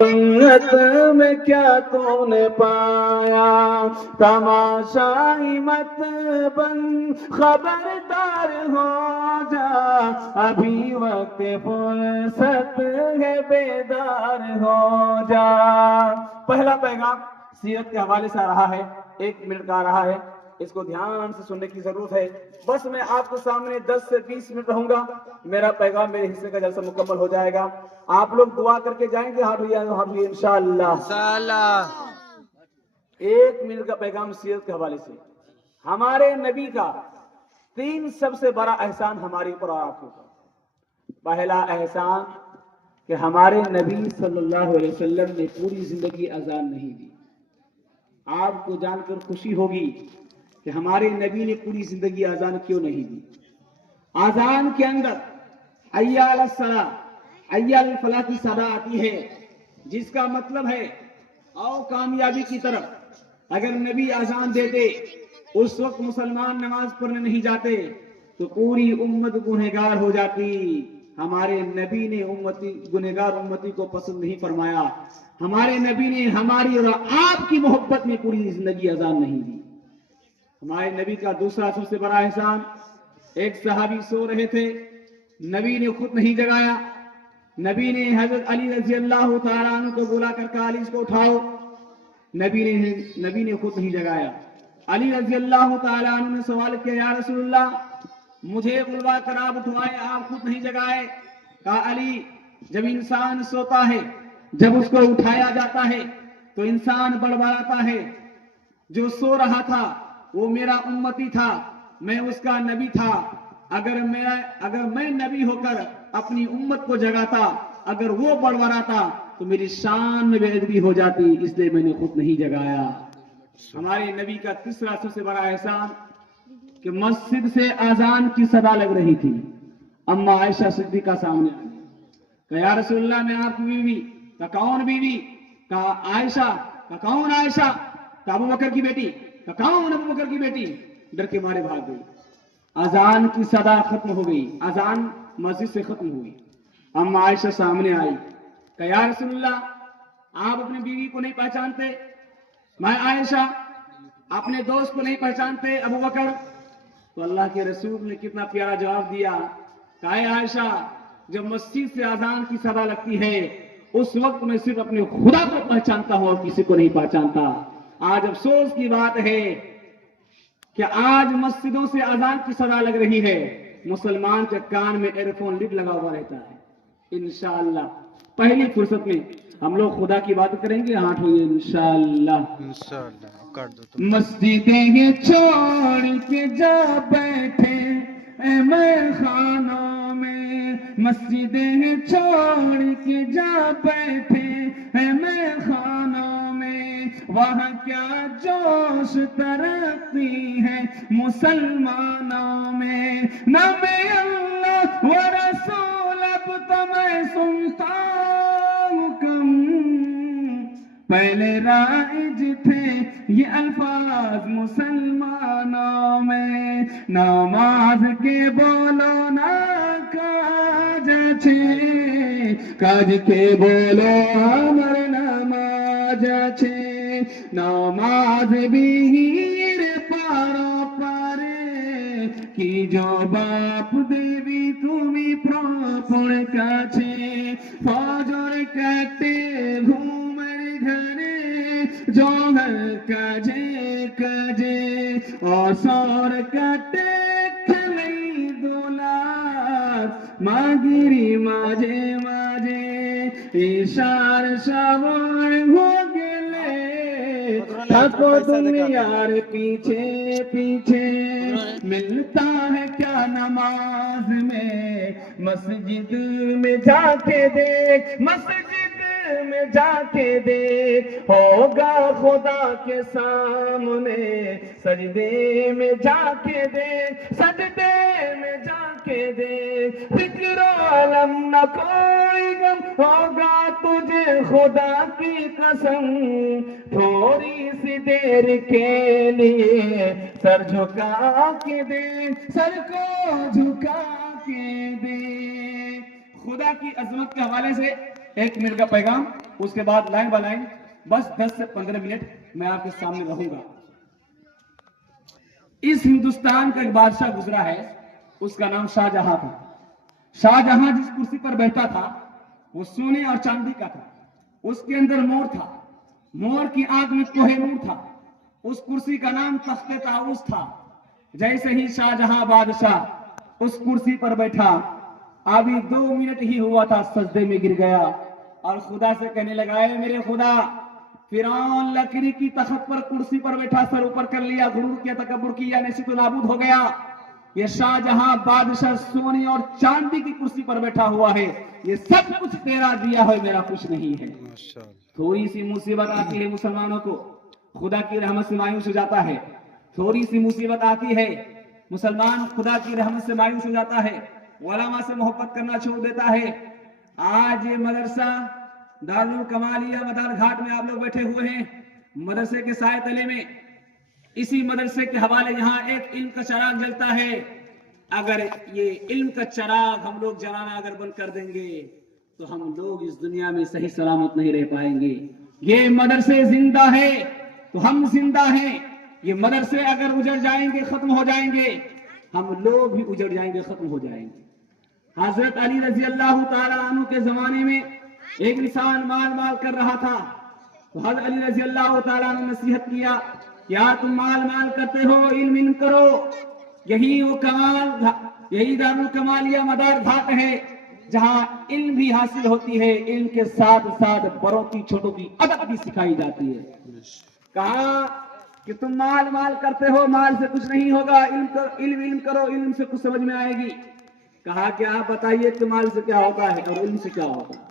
جنت میں کیا تو نے پایا، تماشائی مت بن، خبردار ہو جا، ابھی وقت فرصت ہے، بیدار ہو جا۔ پہلا پیغام سیرت کے حوالے سے آ رہا ہے، 1 منٹ کا آ رہا ہے، اس کو دھیان سے سننے کی ضرورت ہے۔ بس میں آپ کے سامنے 10 سے 20 منٹ رہوں گا، میرا پیغام میرے حصے کا جلسہ مکمل ہو جائے گا۔ آپ لوگ دعا کر کے جائیں گے، ہاں بھیا انشاءاللہ۔ 1 منٹ کا پیغام سیرت کے حوالے سے۔ ہمارے نبی کا 3 سب سے بڑا احسان ہمارے اوپر اور آپ کے اوپر۔ پہلا احسان کہ ہمارے نبی صلی اللہ علیہ وسلم نے پوری زندگی اذان نہیں دی۔ آپ کو جان کر خوشی ہوگی کہ ہمارے نبی نے پوری زندگی اذان کیوں نہیں دی۔ اذان کے اندر حی علی الصلاۃ، حی علی الفلاح کی صدا آتی ہے، جس کا مطلب ہے آؤ کامیابی کی طرف۔ اگر نبی اذان دیتے اس وقت مسلمان نماز پڑھنے نہیں جاتے تو پوری امت گنہگار ہو جاتی۔ ہمارے نبی نے گنہگار امتی کو پسند نہیں فرمایا۔ ہمارے نبی نے ہماری اور آپ کی محبت میں پوری زندگی اذان نہیں دی۔ ہمارے نبی کا دوسرا سب سے بڑا احسان، ایک صحابی سو رہے تھے، نبی نے خود نہیں جگایا۔ نبی نے حضرت علی رضی اللہ تعالیٰ عنہ کو بلا کر کہا علی اس کو اٹھاؤ، نبی نے خود نہیں جگایا۔ علی رضی اللہ تعالیٰ عنہ نے سوال کیا یا رسول اللہ مجھے بلوا کر آپ اٹھوائے، آپ خود نہیں جگائے۔ کہا علی جب انسان سوتا ہے، جب اس کو اٹھایا جاتا ہے تو انسان بڑبڑاتا ہے۔ جو سو رہا تھا وہ میرا امتی تھا، میں اس کا نبی تھا۔ اگر میں نبی ہو کر اپنی امت کو جگاتا، اگر وہ بڑبڑاتا تو میری شان میں بے ادبی ہو جاتی، اس لیے میں نے خود نہیں جگایا۔ ہمارے نبی کا تیسرا سب سے بڑا احسان کہ مسجد سے اذان کی صدا لگ رہی تھی، اما عائشہ صدیقہ سامنے آئی، کہا یا رسول اللہ میں آپ کی بیوی۔ کہا کون بیوی؟ کہا عائشہ۔ کہا کون عائشہ؟ کہا ابو بکر کی بیٹی۔ کہا کون ابو بکر کی بیٹی؟ ڈر کے مارے بھاگ گئی۔ اذان کی صدا ختم ہو گئی، اذان مسجد سے ختم ہوئی، اما عائشہ سامنے آئی، کہا یا رسول اللہ آپ اپنی بیوی کو نہیں پہچانتے؟ میں عائشہ اپنے دوست کو نہیں پہچانتے ابو بکر؟ تو اللہ کے رسول نے کتنا پیارا جواب دیا، کہا اے عائشہ جب مسجد سے اذان کی صدا لگتی ہے اس وقت میں صرف اپنے خدا کو پہچانتا ہوں اور کسی کو نہیں پہچانتا۔ آج افسوس کی بات ہے کہ آج مسجدوں سے اذان کی صدا لگ رہی ہے، مسلمان کے کان میں ایئر فون لڈ لگا ہوا رہتا ہے۔ انشاءاللہ پہلی فرصت میں ہم لوگ خدا کی بات کریں گے، ہاتھ ہوئے انشاءاللہ۔ مسجدیں چھوڑ کے جا بیٹھے اے میں خانوں میں، مسجدیں چھوڑ کے جا بیٹھے اے میں خانوں میں، وہاں کیا جوش ترقی ہے مسلمانوں میں، نام اللہ و رسول اب تو میں سنتا ہوں کم، پہلے رائج تھے یہ الفاظ مسلمانوں میں، نماز کے بولو نا کاج چھے، کاج کے بولو ہمر نماز چھے، نماز بہیر پارو پارے کی جو باپ دیوی تمہیں پڑ کاچے، فجر کٹے گھومر گھرے جو گھر کجے کجے، اور سور کٹے کھلئی دولار ماگیری ماجے ماجے، اشار شاور ہو گلے تھکو دنیار پیچھے پیچھے، ملتا ہے کیا نماز میں مسجد میں جا کے دیکھ، مسجد میں جا کے دیکھ، ہوگا خدا کے سامنے، سجدے میں جا کے دیکھ، سجدے میں جا کے دیکھ، فکر و علم نہ کوئی غم ہوگا تجھے خدا کی قسم، تھوڑی سی دیر کے لیے سر جھکا کے دیکھ، سر کو جھکا کے دیکھ۔ خدا کی عظمت کے حوالے سے 1 منٹ کا پیغام اس کے بعد لائن بائی لائن بس 10 سے 15 منٹ میں آپ کے سامنے رہوں گا. اس ہندوستان کا ایک بادشاہ گزرا ہے، اس کا نام شاہ جہاں تھا. شاہ جہاں جس کرسی پر بیٹھا تھا وہ سونے اور چاندی کا تھا. اس کے اندر مور تھا، مور کی آنکھ میں کوہ نور تھا. اس کرسی کا نام تخت طاؤس تھا. جیسے ہی شاہ جہاں بادشاہ اس کرسی پر بیٹھا، ابھی 2 منٹ ہی ہوا تھا سجدے میں گر گیا اور خدا سے کہنے لگا، اے میرے خدا، فرعون لکڑی کی تخت پر کرسی پر بیٹھا، سر اوپر کر لیا، غرور کیا، تکبر کیا، نیست و نابود ہو گیا. یہ شاہ جہاں بادشاہ سونے اور چاندی کی کرسی پر بیٹھا ہوا ہے، یہ سب کچھ تیرا دیا ہے، میرا کچھ نہیں ہے. تھوڑی سی مصیبت آتی ہے مسلمانوں کو، خدا کی رحمت سے مایوس ہو جاتا ہے. تھوڑی سی مصیبت آتی ہے، مسلمان خدا کی رحمت سے مایوس ہو جاتا ہے، علماء سے محبت کرنا چھوڑ دیتا ہے. آج یہ مدرسہ دارالکمالیہ مدار گھاٹ میں آپ لوگ بیٹھے ہوئے ہیں، مدرسے کے سائے تلے میں. اسی مدرسے کے حوالے یہاں ایک علم کا چراغ جلتا ہے. اگر یہ علم کا چراغ ہم لوگ جلانا اگر بند کر دیں گے تو ہم لوگ اس دنیا میں صحیح سلامت نہیں رہ پائیں گے. یہ مدرسے زندہ ہے تو ہم زندہ ہیں. یہ مدرسے اگر اجڑ جائیں گے، ختم ہو جائیں گے، ہم لوگ بھی اجڑ جائیں گے، ختم ہو جائیں گے. حضرت علی رضی اللہ تعالیٰ عنہ کے زمانے میں ایک انسان مال کر رہا تھا. تو حضرت علی رضی اللہ تعالیٰ عنہ نے نصیحت کیا، کیا تم مال کرتے ہو، علم کرو. یہی وہ کمال، یہی دارالکمالیہ مدار گھاٹ ہے جہاں علم بھی حاصل ہوتی ہے، علم کے ساتھ ساتھ بڑوں کی چھوٹوں کی ادب بھی سکھائی جاتی ہے. کہا کہ تم مال کرتے ہو، مال سے کچھ نہیں ہوگا، علم کرو، علم سے کچھ سمجھ میں آئے گی. کہا کہ آپ بتائیے کہ مال سے کیا ہوتا ہے اور علم سے کیا ہوتا ہے.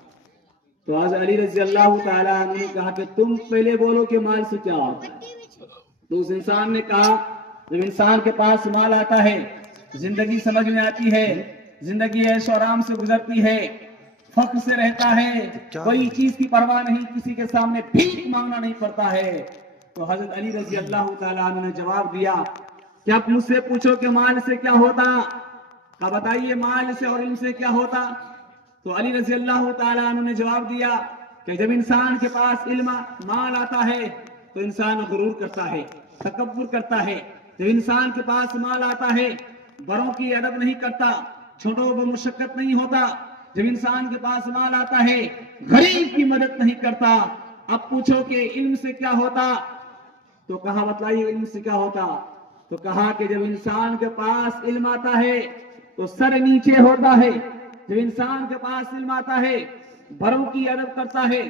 تو حضرت علی رضی اللہ تعالیٰ عنہ نے کہا کہ تم پہلے بولو کہ مال سے کیا ہوتا ہے. تو اس انسان نے کہا، جب انسان کے پاس مال آتا ہے، زندگی سمجھ میں آتی ہے، زندگی عیش و آرام سے گزرتی ہے، فخر سے رہتا ہے، کوئی چیز کی پرواہ نہیں، کسی کے سامنے بھیک مانگنا نہیں پڑتا ہے. تو حضرت علی رضی اللہ تعالیٰ عنہ نے جواب دیا کہ اب مجھ سے پوچھو کہ مال سے کیا ہوتا. کہا بتائیے مال سے اور علم سے کیا ہوتا. تو علی رضی اللہ تعالیٰ عنہ نے جواب دیا کہ جب انسان کے پاس علم مال آتا ہے تو انسان غرور کرتا ہے، تکبر کرتا ہے. جب انسان کے پاس مال آتا ہے بڑوں کی ادب نہیں کرتا، چھوٹوں پر مشقت نہیں ہوتا. جب انسان کے پاس مال آتا ہے غریب کی مدد نہیں کرتا. اب پوچھو کہ علم سے کیا ہوتا. تو کہا بتائیے علم سے کیا ہوتا. تو کہا کہ جب انسان کے پاس علم آتا ہے تو سر نیچے ہوتا ہے. جب انسان کے پاس علم آتا ہے بڑوں کی ادب کرتا ہے،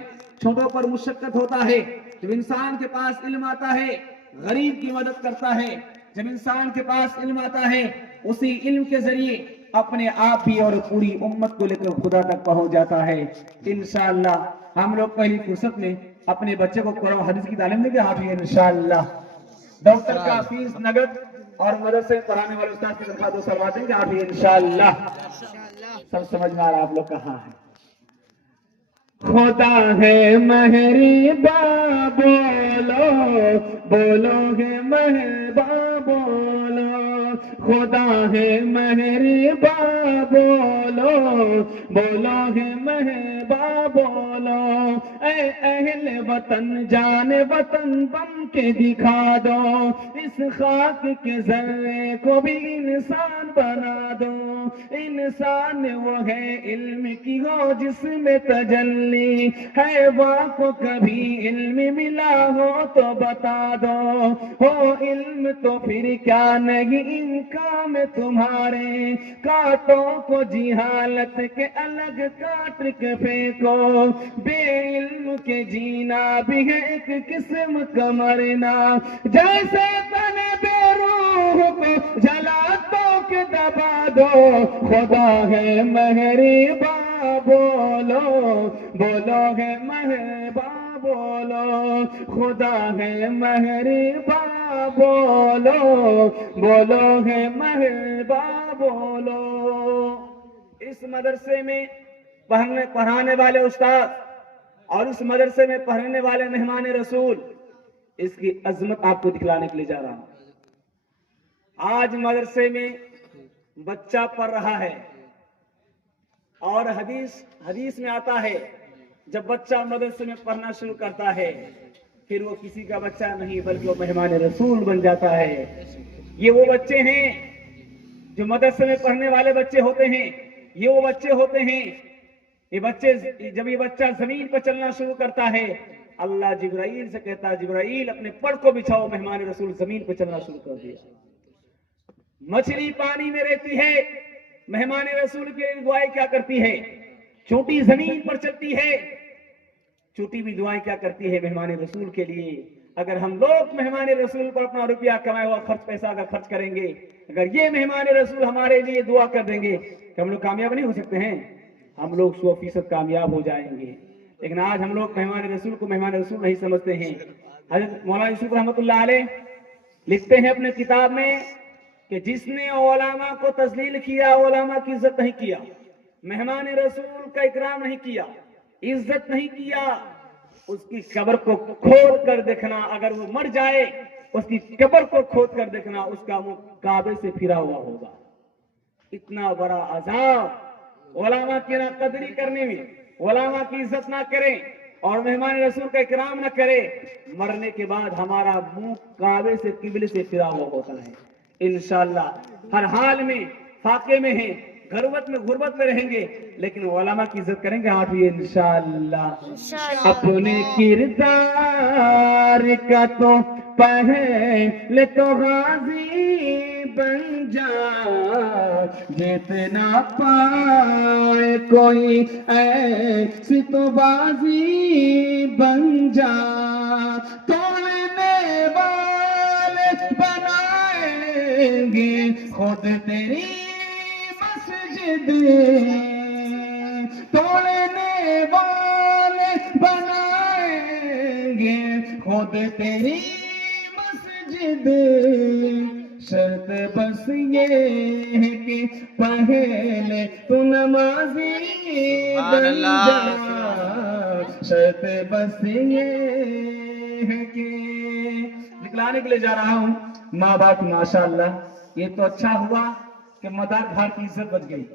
چھوٹوں پر مشقت ہوتا ہے. جب انسان کے پاس علم آتا ہے غریب کی مدد کرتا ہے. جب انسان کے پاس علم آتا ہے اسی علم کے ذریعے اپنے آپ بھی اور پوری امت کو لے کر خدا تک پہنچ جاتا ہے. انشاءاللہ ہم لوگ پہلی فرصت میں اپنے بچے کو قرآن حدیث کی تعلیم دیں گے. آپ انشاءاللہ ڈاکٹر کا فیس نگد اور مدرسے پڑھانے والے استاد کی تنخواہ 2 سروا دیں گے. آپ انشاءاللہ سب سمجھ میں آ رہا آپ لوگ کہاں ہے. خدا ہے مہرباں بولو، بولو ہے مہرباں بولو. خدا ہے مہرباں بولو، بولو ہے مہرباں بولو. اے اہل وطن جان وطن بن کے دکھا دو، اس خاک کے ذرے کو بھی انسان بنا دو. انسان وہ ہے علم کی ہو جس میں تجلی، حیوان کو کبھی علم ملا ہو تو بتا دو. ہو علم تو پھر کیا نہیں ان کام تمہارے، کانٹوں کو جہالت کے الگ کاٹ کے پھینکو. بے علم کے جینا بھی ہے ایک قسم کا مرنا، جیسے تن بے روح کو جلاتوں کے دبا دو. خدا ہے مہرباں بولو، بولو ہے مہرباں بولو. خدا ہے مہرباں بولو، بولو ہے مہرباں بولو. اس مدرسے میں پڑھانے والے استاد اور اس مدرسے میں پڑھنے والے مہمان رسول، اس کی عظمت آپ کو دکھلانے کے لیے جا رہا ہوں. آج مدرسے میں بچہ پڑھ رہا ہے اور حدیث میں آتا ہے جب بچہ مدرسے میں پڑھنا شروع کرتا ہے پھر وہ کسی کا بچہ نہیں بلکہ وہ مہمان رسول بن جاتا ہے. یہ وہ بچے ہیں جو مدرسے میں پڑھنے والے بچے ہوتے ہیں. یہ وہ بچے ہوتے ہیں یہ بچے جب یہ بچہ زمین پر چلنا شروع کرتا ہے اللہ جبرائیل سے کہتا ہے جبرائیل اپنے پر کو بچھاؤ مہمان رسول زمین پر چلنا شروع کر دیا. مچھلی پانی میں رہتی ہے مہمان رسول کے لیے دعائیں کیا کرتی ہے. چونٹی زمین پر چلتی ہے چونٹی بھی دعائیں کیا کرتی ہے مہمان رسول کے لیے. اگر ہم لوگ مہمان رسول پر اپنا روپیہ کمایا ہوا خرچ پیسہ اگر خرچ کریں گے اگر یہ مہمان رسول ہمارے لیے دعا کر دیں گے کہ ہم لوگ کامیاب نہیں ہو سکتے ہیں. ہم لوگ 100% کامیاب ہو جائیں گے. لیکن آج ہم لوگ مہمان رسول کو مہمان رسول نہیں سمجھتے ہیں. حضرت مولانا یوسف رحمۃ اللہ علیہ لکھتے ہیں اپنے کتاب میں کہ جس نے علماء کو تذلیل کیا علماء کی عزت نہیں کیا مہمان رسول کا اکرام نہیں کیا عزت نہیں کیا اس کی قبر کو کھود کر دیکھنا اگر وہ مر جائے اس کی قبر کو کھود کر دیکھنا اس کا منہ کعبے سے پھرا ہوا ہوگا. اتنا بڑا عذاب علماء کی نہ قدری کرنے میں علماء کی عزت نہ کریں اور مہمان رسول کا اکرام نہ کرے مرنے کے بعد ہمارا منہ کعبے سے قبلے سے پھرا ہوا ہوتا ہے. انشاءاللہ ہر حال میں فاقے میں ہیں غربت میں غربت میں رہیں گے لیکن علماء کی عزت کریں گے. ہاتھ بھی انشاءاللہ اپنے کردار کا تو پہلے تو غازی بن جا جتنا پائے کوئی ایسی تو بازی بن جا. توڑنے والے بنائیں گے خود تیری مسجد توڑنے والے بنائیں گے خود تیری مسجد. شرط بس یہ ہے کہ پہلے تو نمازی بن جا. شرط بس یہ ہے کہ دکھلانے کے لیے جا رہا ہوں ماں باپ ماشاءاللہ یہ تو اچھا ہوا کہ مدار گھر کی عزت بچ گئی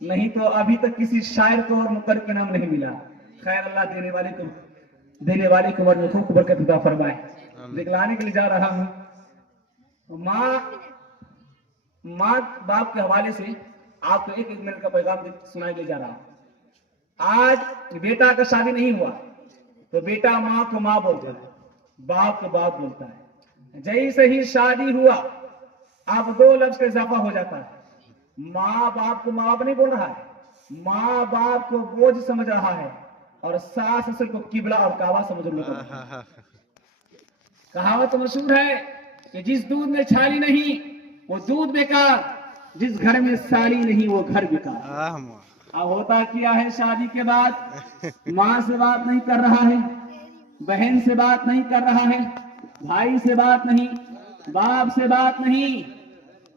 نہیں تو ابھی تک کسی شاعر کو اور مقرر کے نام نہیں ملا. خیر اللہ دینے والے کو عمر میں خوب برکت عطا فرمائے. دکھلانے کے لیے جا رہا ہوں ماں باپ کے حوالے سے آپ کو ایک منٹ کا پیغام سنانے کے لیے جا رہا ہوں. آج بیٹا کا شادی نہیں ہوا تو بیٹا ماں کو ماں بولتا ہے باپ کو باپ بولتا ہے. جیسے ہی شادی ہوا اب 2 لفظ کا اضافہ ہو جاتا ہے. ماں باپ کو ماں باپ نہیں بول رہا ہے ماں باپ کو بوجھ سمجھ رہا ہے اور ساس سسر کو قبلہ اور کعبہ سمجھ رہا ہے. کہاوت مشہور ہے کہ جس دودھ میں چھالی نہیں وہ دودھ بیکار جس گھر میں سالی نہیں وہ گھر بیکار. اب ہوتا کیا ہے شادی کے بعد ماں سے بات نہیں کر رہا ہے بہن سے بات نہیں کر رہا ہے بھائی سے بات نہیں باپ سے بات نہیں.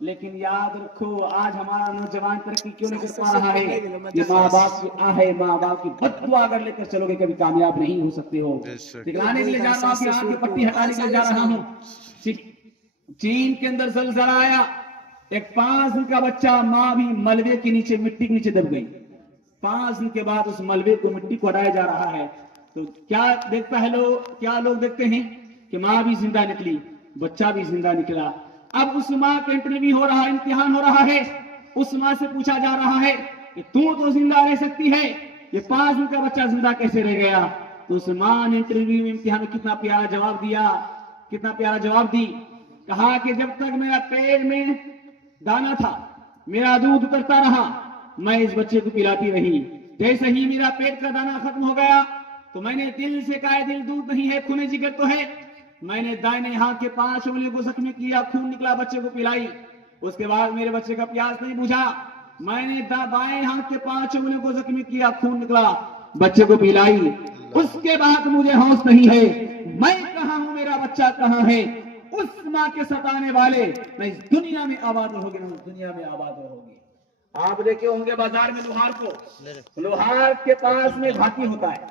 لیکن یاد رکھو آج ہمارا نوجوان ترقی کیوں نہیں کر پا رہا ہے یہ ماں باپ کی آہے ماں باپ کی بد دعا اگر لے کر چلو گے کبھی کامیاب نہیں ہو سکتے ہو. دکھلانے کے لیے جا رہا ہوں آنکھ کی پٹی ہٹانے کے لیے جا رہا ہوں. چین کے اندر زلزلہ آیا ایک 5 دن کا بچہ ماں بھی ملبے کے نیچے مٹی کے نیچے دب گئی. 5 دن کے بعد اس ملبے کو مٹی کو ہٹایا جا رہا ہے تو کیا دیکھتا ہے کیا لوگ دیکھتے ہیں کہ ماں بھی زندہ نکلی بچہ بھی زندہ نکلا. اب اس ماں کا انٹرویو ہو رہا ہے امتحان ہو رہا ہے اس ماں سے پوچھا جا رہا ہے کہ تو زندہ رہ سکتی ہے یہ 5 دن کا بچہ زندہ کیسے رہ گیا. تو اس ماں نے انٹرویو میں امتحان میں کتنا پیارا جواب دی. کہا کہ جب تک میرا پیٹ میں دانا تھا میرا دودھ اترتا رہا میں اس بچے کو پلاتی رہی. جیسے ہی میرا پیٹ کا دانا ختم ہو گیا تو میں نے دل سے کہا دل دودھ نہیں ہے خون جگر تو ہے. میں نے دائیں ہاتھ کے 5 انگلیوں کو زخمی کیا خون نکلا بچے کو پلائی. اس کے بعد میرے بچے کا پیاس نہیں بجھا میں نے بائیں ہاتھ کے 5 انگلیوں کو زخمی کیا خون نکلا بچے کو پلائی. اس کے بعد مجھے ہوش نہیں ہے میں کہاں ہوں میرا بچہ کہاں ہے. اس ماں کے ستانے والے نہ اس دنیا میں آباد ہوگی نہ اس دنیا میں آباد ہوگی. آپ دیکھے ہوں گے بازار میں لوہار کو لوہار کے پاس میں بھاتی ہوتا ہے.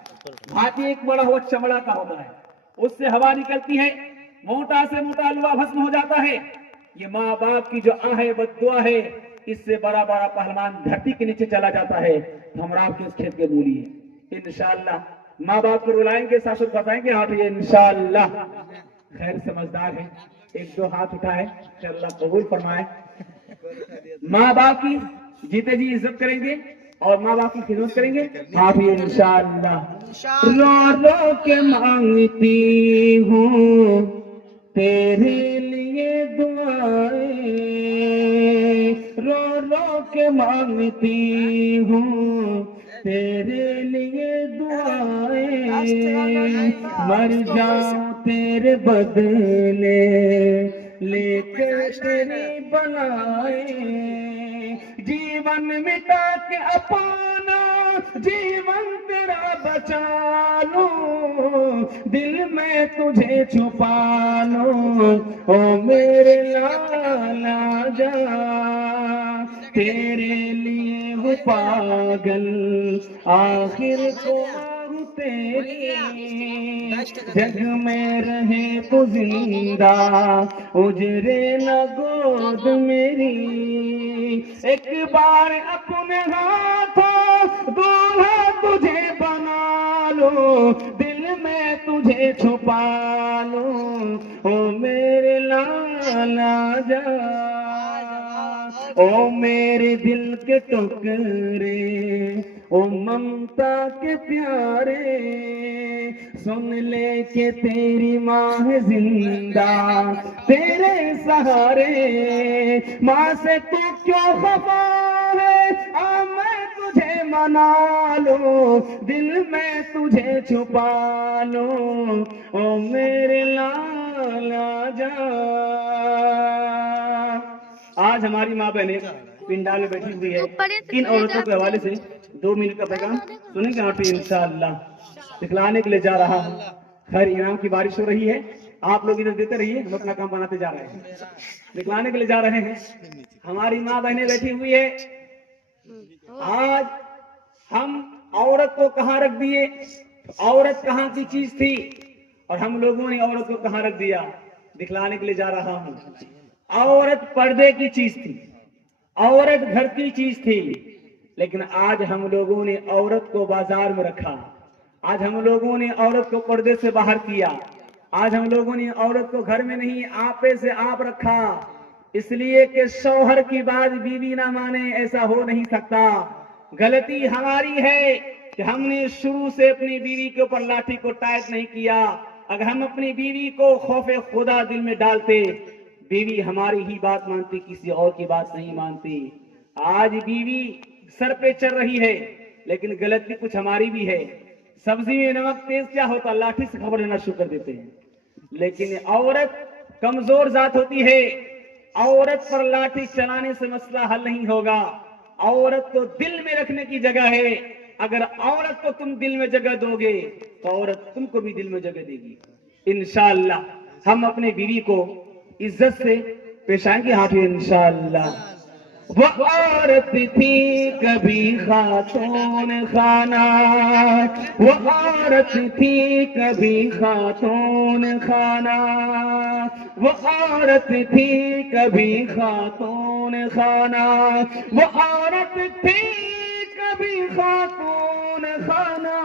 بھاتی ایک بڑا ہوا چمڑا کا ہوتا ہے اس سے ہوا نکلتی ہے موٹا سے موٹا لوہا بھسم ہو جاتا ہے. یہ ماں باپ کی جو آہ بد دعا ہے اس سے بڑا بڑا پہلوان دھرتی کے نیچے چلا جاتا ہے. ہم آپ کے اس کھیت کے بولی ہے انشاءاللہ ماں باپ کو رلائیں گے، ساسر بتائیں گے ہاتھ یہ انشاءاللہ. خیر سمجھدار ہے، ایک دو ہاتھ اٹھائے کہ اللہ قبول فرمائے. ماں باپ کی جیتے جی عزت کریں گے اور ماں باپ کی خدمت کریں گے. ہاتھ یہ انشاءاللہ. رو رو کے مانگتی ہوں تیرے لیے دعائیں، رو رو کے مانگتی ہوں تیرے لیے دعائیں، مر جاؤں تیرے بدلے لے کر تیری بلائیں، جیون مٹا کے اپنا جیون تیرا بچا لوں، دل میں تجھے چھپا لوں، او میرے لالا جا تیرے لیے ہوں پاگل، آخر کو ہوں تیری، جگ میں رہے تو زندہ اجرے نہ گود میری، ایک بار اپنے ہاتھوں دولہا تجھے بنا لو، دل میں تجھے چھپا لوں، او میرے لالا جا، او میرے دل کے ٹکرے، او ممتا کے پیارے، سن لے کہ تیری ماں ہے زندہ تیرے سہارے، ماں سے تو کیوں خفا ہے، آ میں تجھے منا لوں، دل میں تجھے چھپا لوں، او میرے لالا جا. آج ہماری ماں بہنیں پنڈال میں بیٹھی ہوئی ہے، ان عورتوں کے حوالے سے 2 منٹ کا پیغام سنیں گے آپ انشاءاللہ. دکھلانے کے لیے جا رہا ہوں، خیر انعام کی بارش ہو رہی ہے، آپ لوگ ادھر دیتے رہیے، ہم اپنا کام بناتے جا رہے ہیں. دکھلانے کے لیے جا رہے ہیں، ہماری ماں بہنیں بیٹھی ہوئی ہے. آج ہم عورت کو کہاں رکھ دیے، عورت کہاں کی چیز تھی اور ہم لوگوں نے عورت کو کہاں رکھ دیا. دکھلانے کے لیے جا رہا ہوں. عورت پردے کی چیز تھی، عورت گھر کی چیز تھی، لیکن آج ہم لوگوں نے عورت کو بازار میں رکھا، آج ہم لوگوں نے عورت کو پردے سے باہر کیا، آج ہم لوگوں نے عورت کو گھر میں نہیں آپے سے آپ رکھا، اس لیے کہ شوہر کی بات بیوی نہ مانے، ایسا ہو نہیں سکتا. غلطی ہماری ہے کہ ہم نے شروع سے اپنی بیوی کے اوپر لاٹھی کو ٹائٹ نہیں کیا. اگر ہم اپنی بیوی کو خوف خدا دل میں ڈالتے، بیوی ہماری ہی بات مانتی، کسی اور کی بات نہیں مانتی. آج بیوی سر پہ چڑھ رہی ہے، لیکن غلطی کچھ ہماری بھی ہے. سبزی میں نمک تیز کیا ہوتا، لاٹھی سے خبر لینا شروع کر دیتے ہیں. لیکن عورت کمزور ذات ہوتی ہے، عورت پر لاٹھی چلانے سے مسئلہ حل نہیں ہوگا. عورت کو دل میں رکھنے کی جگہ ہے، اگر عورت کو تم دل میں جگہ دو گے تو عورت تم کو بھی دل میں جگہ دے گی. انشاءاللہ ہم اپنے بیوی کو عزت سے پیش آئیں گے. ہاتھ انشاءاللہ. وہ عورت تھی کبھی خاتون خانہ، وہ عورت تھی کبھی خاتون خانہ، وہ عورت تھی کبھی خاتون خانہ، وہ عورت تھی کبھی خاتون خانہ،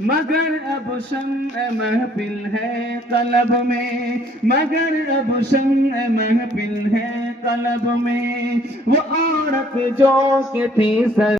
مگر اب شمع محفل ہے قلب میں، مگر اب شمع محفل ہے قلب میں، وہ عورت جو کہ تھی